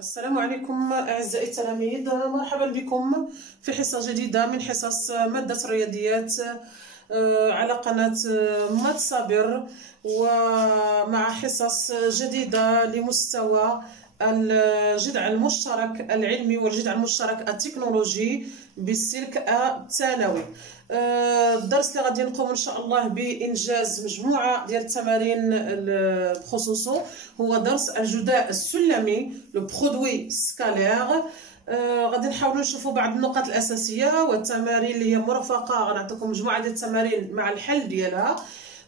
السلام عليكم أعزائي التلاميذ، مرحبا بكم في حصة جديدة من حصص مادة الرياضيات على قناة مات صابر، ومع حصص جديدة لمستوى الجذع المشترك العلمي والجذع المشترك التكنولوجي بالسلك الثانوي. الدرس اللي غادي نقوم ان شاء الله بانجاز مجموعه ديال التمارين بخصوصه هو درس الجداء السلمي لو برودوي سكالير. غادي نحاولوا نشوفوا بعض النقط الاساسيه والتمارين اللي هي مرفقه. غنعطيكم مجموعه ديال التمارين مع الحل ديالها،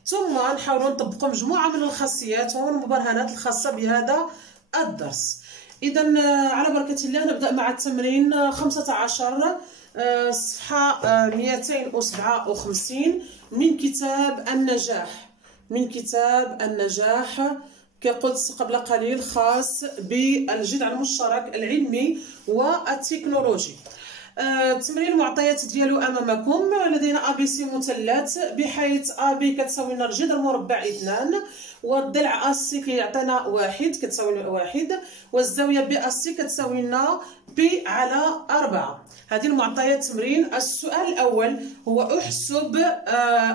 ثم نحاولوا نطبقوا مجموعه من الخاصيات والمبرهنات الخاصه بهذا الدرس. اذا على بركه الله نبدا مع التمرين 15 صفحه 257 من كتاب النجاح. كما قلت قبل قليل خاص بالجذع المشترك العلمي والتكنولوجي. التمرين المعطيات ديالو امامكم. لدينا ا بي سي مثلث بحيث ا بي كتساوي لنا الجذر مربع 2 والضلع ا سي كيعطينا 1 كتساوي 1 والزاويه بي ا سي كتساوي لنا بي على 4. هذه المعطيات التمرين. السؤال الاول هو احسب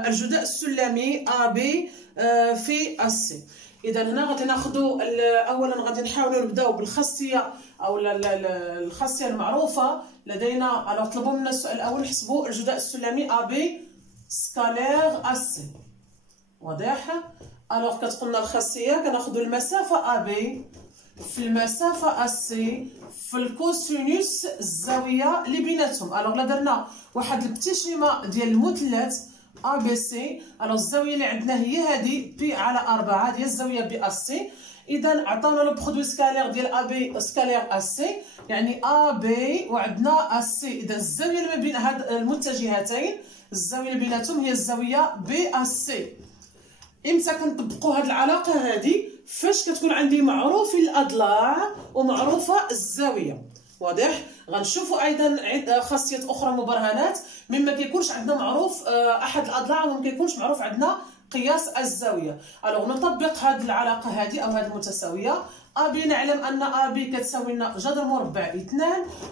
الجداء السلمي ا بي في ا سي. اذا هنا غادي ناخذوا اولا غادي نحاولوا نبداو بالخاصيه او الخاصيه المعروفه لدينا. الوغ طلبوا منا السؤال الاول نحسبوا الجداء السلمي ا بي سكالير ا سي. واضح؟ الوغ كتقولنا الخاصيه كناخذوا المسافه ا بي في المسافه ا سي في الكوسينوس الزاويه اللي بيناتهم. الوغ لا درنا واحد البتي شيما ديال المثلث ا بي سي، الوغ الزاويه اللي عندنا هي هذه بي على 4 ديال الزاويه بي ا سي. اذا عطاونا لو برودوي سكالير ديال ا بي سكالير ا سي، يعني ا بي وعندنا ا سي. اذا الزاويه اللي ما بين هاد المتجهتين الزاويه اللي بيناتهم هي الزاويه بي ا سي. امتى كنطبقوا هاد العلاقه هادي؟ فاش كتكون عندي معروف الاضلاع ومعروفه الزاويه. واضح؟ غنشوفوا ايضا خاصيه اخرى مبرهنات مما كيكونش عندنا معروف احد الاضلاع وما كيكونش معروف عندنا قياس الزاويه. الوغ نطبق هذه العلاقه هذه او هذه المتساويه. ا بي نعلم ان ا بي كتساوي لنا جذر مربع 2،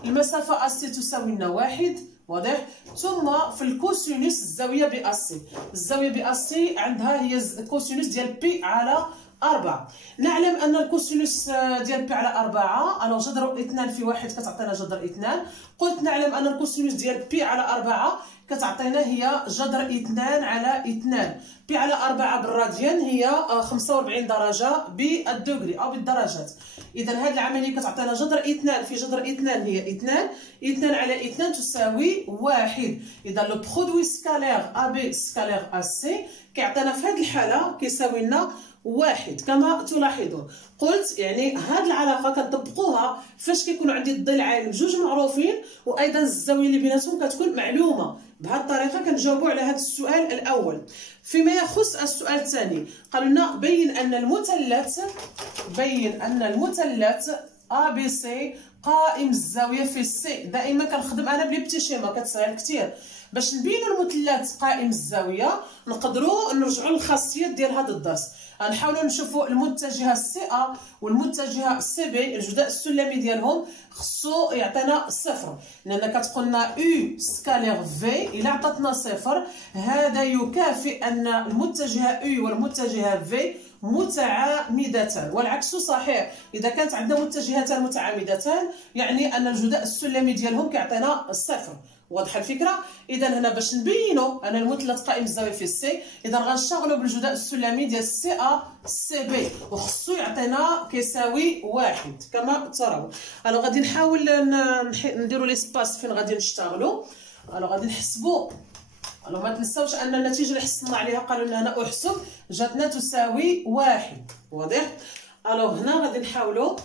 المسافه ا سي تساوي لنا 1. واضح؟ ثم في الكوسينوس الزاويه بي ا سي، الزاويه بي ا سي عندها هي الكوسينوس ديال بي على 4. نعلم ان الكوسينوس ديال بي على 4 الوغ جذر 2 في 1 كتعطينا جذر 2. قلت نعلم ان الكوسينوس ديال بي على 4 كتعطينا هي جذر 2 على 2. بي على 4 بالراديان هي 45 درجه بالدوغري او بالدرجات. اذا هذه العمليه كتعطينا جذر 2 في جذر 2 هي 2 على 2 تساوي 1. اذا لو برودوي سكالير ا بي سكالير ا سي كيعطينا في هذه الحاله كيساوي لنا 1 كما تلاحظون. قلت يعني هاد العلاقه كنطبقوها فاش كيكونوا عندي الضلعين بجوج معروفين وايضا الزاويه اللي بيناتهم كتكون معلومه. بهذه الطريقه كنجاوبوا على هذا السؤال الاول. فيما يخص السؤال الثاني قالوا لنا بين ان المثلث ا بي سي قائم الزاويه في سي. دائما كنخدم انا بلي بتي شيما كتسهل كثير. باش نبينوا المثلث قائم الزاويه نقدروا نرجعوا للخاصيات ديال هذا الدرس. غنحاولوا نشوفوا المتجهه سي ا والمتجهه سي بي الجداء السلمي ديالهم خصو يعطينا صفر، لان كتقولنا او سكالير في الا عطاتنا صفر هذا يكافئ ان المتجهه او والمتجهه في متعامدتان، والعكس صحيح. اذا كانت عندنا متجهتان متعامدتان يعني ان الجداء السلمي ديالهم كيعطينا صفر. واضحه الفكره؟ اذا هنا باش نبينوا ان المثلث قائم الزاويه في السي اذا غنشتغلوا بالجداء السلمي ديال سي ا سي بي وخصو يعطينا كيساوي 1 كما ترون. الو غادي نحاول نديروا لي سباس فين غادي نشتغلوا. الو غادي نحسبوا. الو ما تنساوش ان النتيجه اللي حصلنا عليها قالوا لنا هنا احسب جاتنا تساوي 1. واضح؟ الو هنا غادي نحاولوا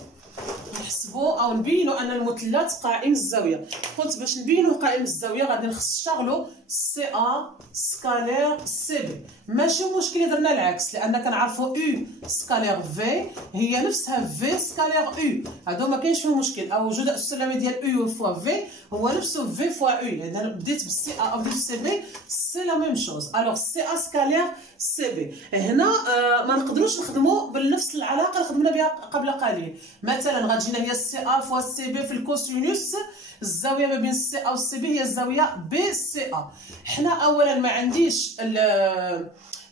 نحسبوا او نبينوا ان المثلث قائم الزاويه. قلت باش نبينوا قائم الزاويه غادي نشتغلوا سي ا سكالير سي بي. ماشي مشكل درنا العكس، لان كنعرفوا او سكالير في هي نفسها في سكالير او، هادو ما كاينش فيهم مشكل. او الجداء السلمي ديال او فوا في هو نفسه في فوا او، يعني بديت بالسي ا او بالسي بي سي لا ميم شوز. الوغ سي ا سكالير سي بي هنا ما نقدروش نخدموا بنفس العلاقه اللي خدمنا بها قبل قليل. مثلا غتجينا هي سي ا فوا سي بي في الكوسينوس، الزاويه ما بين السي ا والسي بي هي الزاويه بي سي ا. حنا اولا ما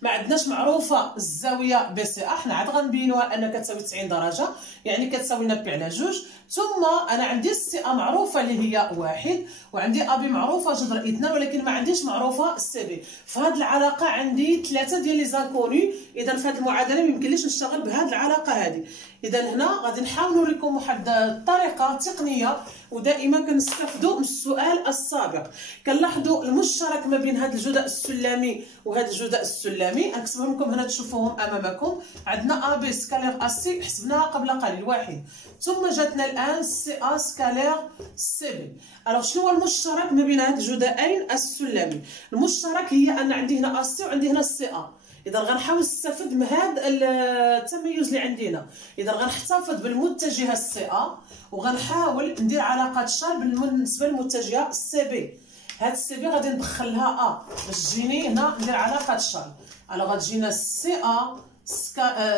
عندناش معروفه الزاويه بي سي ا، حنا عاد غنبينوها ان كتساوي 90 درجه، يعني كتساوي لنا بي على جوج. ثم انا عندي السي ا معروفه اللي هي واحد، وعندي ا بي معروفه جذر اثنان، ولكن ما عنديش معروفه السي بي. فهاد العلاقه عندي ثلاثه ديال لي زانكوني. اذا في هاد المعادله ما يمكنليش نشتغل بهاد العلاقه هذه. اذا هنا غادي نحاول نوريكم واحد الطريقه تقنيه، ودائما كنستافدوا من السؤال السابق. كنلاحظوا المشترك ما بين هذا الجداء السلمي وهذا الجداء السلمي، غنكتبهم لكم هنا تشوفوهم امامكم. عندنا ا بي سكالير ا سي حسبناها قبل قليل واحد، ثم جاتنا الان سي ا سكالير سي بي. الوغ شنو هو المشترك ما بين هاد الجداءين السلمي؟ المشترك هي ان عندي هنا ا سي وعندي هنا سي ا. اذا غنحاول نستافد من هذا التميز اللي عندنا. اذا غنحتفظ بالمتجهه السي ا، وغنحاول ندير علاقه شار بالنسبه للمتجهه السي بي. هاد السي بي غادي ندخل لها ا باش تجيني هنا ندير علاقه شار. الوغ غتجينا سي ا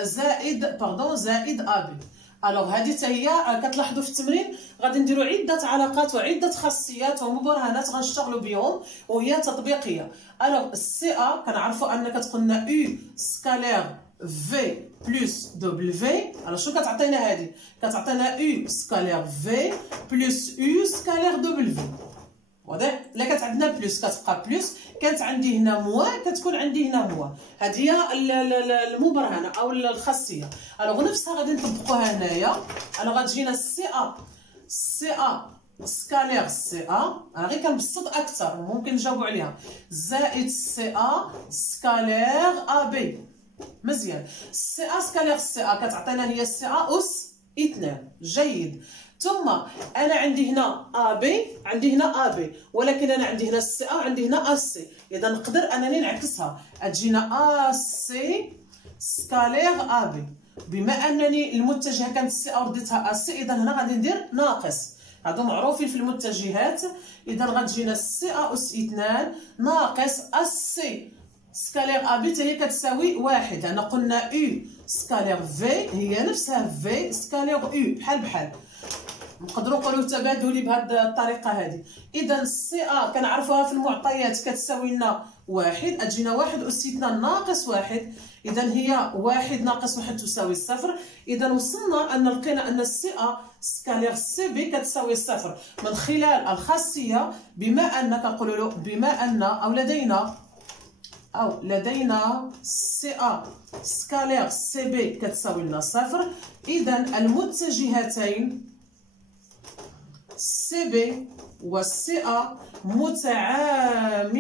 زائد ا بي. الوغ هذه حتى هي كتلاحظوا في التمرين غادي نديروا عده علاقات وعده خاصيات ومبرهنات غنشتغلوا بهم وهي تطبيقيه. الوغ السي ا كنعرفوا ان كتقولنا او سكالير في بلس دبليو. الوغ شنو كتعطينا هذه؟ كتعطينا او سكالير في بلس او سكالير دبليو. واضح؟ الا كانت عندنا بلس كتبقى بلس، كانت عندي هنا موان كتكون عندي هنا موان. هذه هي المبرهنه او الخاصيه. الوغ نفسها غادي نطبقوها هنايا. الوغ غتجينا سي ا سكالير سي ا، غير كنبسط اكثر ممكن نجاوبوا عليها، زائد سي ا سكالير ا بي. مزيان. سي ا سكالير سي ا كتعطينا هي سي ا اس 2. جيد. ثم انا عندي هنا ا بي، عندي هنا ا بي، ولكن انا عندي هنا السي ا وعندي هنا ا سي. اذا نقدر انني نعكسها، تجينا ا سي سكالير ا بي. بما انني المتجهه كانت السي ا ورديتها ا سي، اذا هنا غادي ندير ناقص. هادو معروفين في المتجهات. اذا غتجينا السي ا اس 2 ناقص ا سي سكالير ا بي، حتى هي كتساوي واحد، لان قلنا او سكالير في هي نفسها في سكالير او بحال بحال. نقدروا نقولوا تبادلي بهذه الطريقه هذه. اذا السي ا كنعرفوها في المعطيات كتساوي لنا واحد، تجينا واحد اس 2 ناقص واحد. اذا هي واحد ناقص واحد تساوي صفر. اذا وصلنا ان لقينا ان السي ا سكالير سي بي كتساوي صفر من خلال الخاصيه بما ان كنقولوا له بما ان لدينا سي ا سكالير سي بي كتساوي لنا صفر. اذا المتجهتين سي بي والسي ا متعامدتين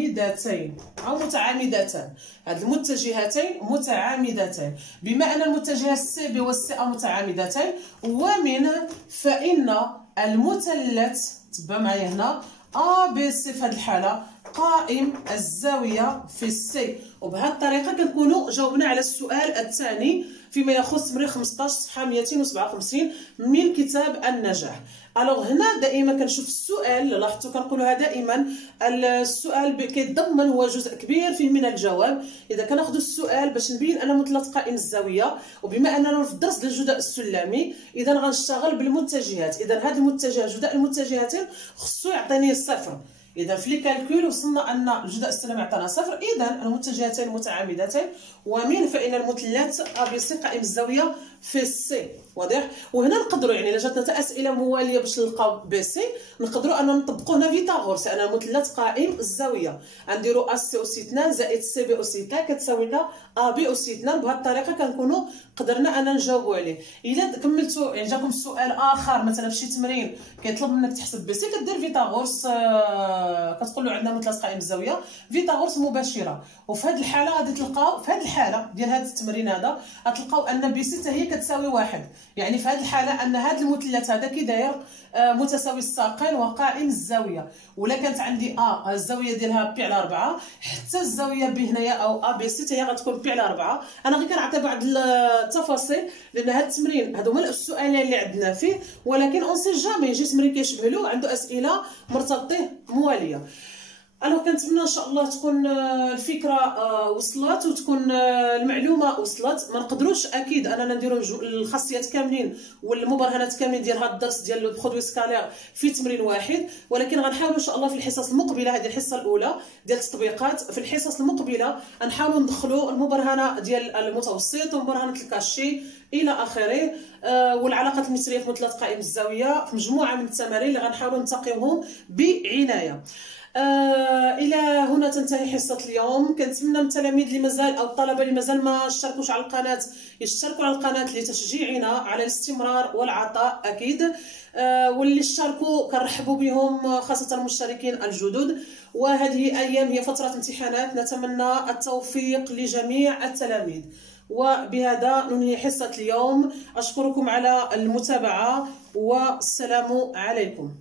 او متعامدتان. هاد المتجهتين متعامدتان. بما ان المتجهه السي بي والسي ا متعامدتين، ومن فان المثلث تبع معايا هنا ا بي سي في هاد الحاله قائم الزاويه في السي. وبهذه الطريقه كنكونوا جاوبنا على السؤال الثاني فيما يخص تمرين 15 صفحه 257 من كتاب النجاح. الوغ هنا دائما كنشوف السؤال، لاحظتوا كنقولوها دائما، السؤال كيتضمن هو جزء كبير فيه من الجواب. اذا كناخذوا السؤال باش نبين ان مثلث قائم الزاويه، وبما اننا في الدرس ديال الجداء السلمي اذا غنشتغل بالمتجهات. اذا هذه المتجهه جداء المتجهتين خصو يعطيني صفر. اذا في لي كالكول وصلنا ان الجداء السلمي عطانا صفر. اذا المتجهتين متعامدتين، ومن فان المثلث ا بي سي قائم الزاويه في السي. واضح؟ وهنا نقدروا يعني الا جاتنا اسئله مواليه باش نلقاو بي سي نقدروا ان نطبقوا هنا فيثاغورس، لان المثلث قائم الزاويه غنديروا ا سي اس 2 زائد سي بي اس 2 كتساوي لنا ا بي اس 2. بهذه الطريقه كنكونوا قدرنا ان نجاوبوا عليه. الا كملتوا يعني جاكم سؤال اخر مثلا في شي تمرين كيطلب منك تحسب بي سي كدير فيثاغورس كتقول له عندنا من 3 قائم الزاويه فيثاغورس مباشره. وفي هذه الحاله غادي تلقاو في هذه الحاله ديال هذا التمرين هذا غتلقاو ان بي 6 هي كتساوي 1. يعني في هذه الحاله ان هذا المثلث هذا كي داير متساوي الساقين وقائم الزاويه. ولا كانت عندي الزاويه ديالها بي على 4 حتى الزاويه ب هنايا او ا بي 6 هي غتكون بي على 4. انا غير كنعطي بعض التفاصيل لان هذا التمرين هادو هما السؤالين اللي عندنا فيه، ولكن اون سي جامي يجي تمرين كيشبه له عنده اسئله مرتبطه مواليه. الوغ كنتمنى ان شاء الله تكون الفكره وصلت وتكون المعلومه وصلت. ما نقدروش اكيد اننا نديروا الخاصيات كاملين والمبرهنات كاملين ديال هذا الدرس ديال لو برودوي سكالير في تمرين واحد، ولكن غنحاولوا ان شاء الله في الحصص المقبله. هذه الحصه الاولى ديال التطبيقات، في الحصص المقبله غنحاولوا ندخلوا المبرهنه ديال المتوسط ومبرهنه الكاشي الى اخره، والعلاقات المثليه في مثلث قائم الزاويه في مجموعه من التمارين اللي غنحاولوا ننتقيهم بعنايه. الى هنا تنتهي حصه اليوم. كنتمنى من التلاميذ اللي مازال او الطلبه اللي مازال ما اشتركوش على القناه يشتركوا على القناه لتشجيعنا على الاستمرار والعطاء اكيد، واللي اشتركوا كنرحبوا بهم خاصه المشتركين الجدد. وهذه ايام هي فتره امتحانات، نتمنى التوفيق لجميع التلاميذ. وبهذا ننهي حصه اليوم. اشكركم على المتابعه والسلام عليكم.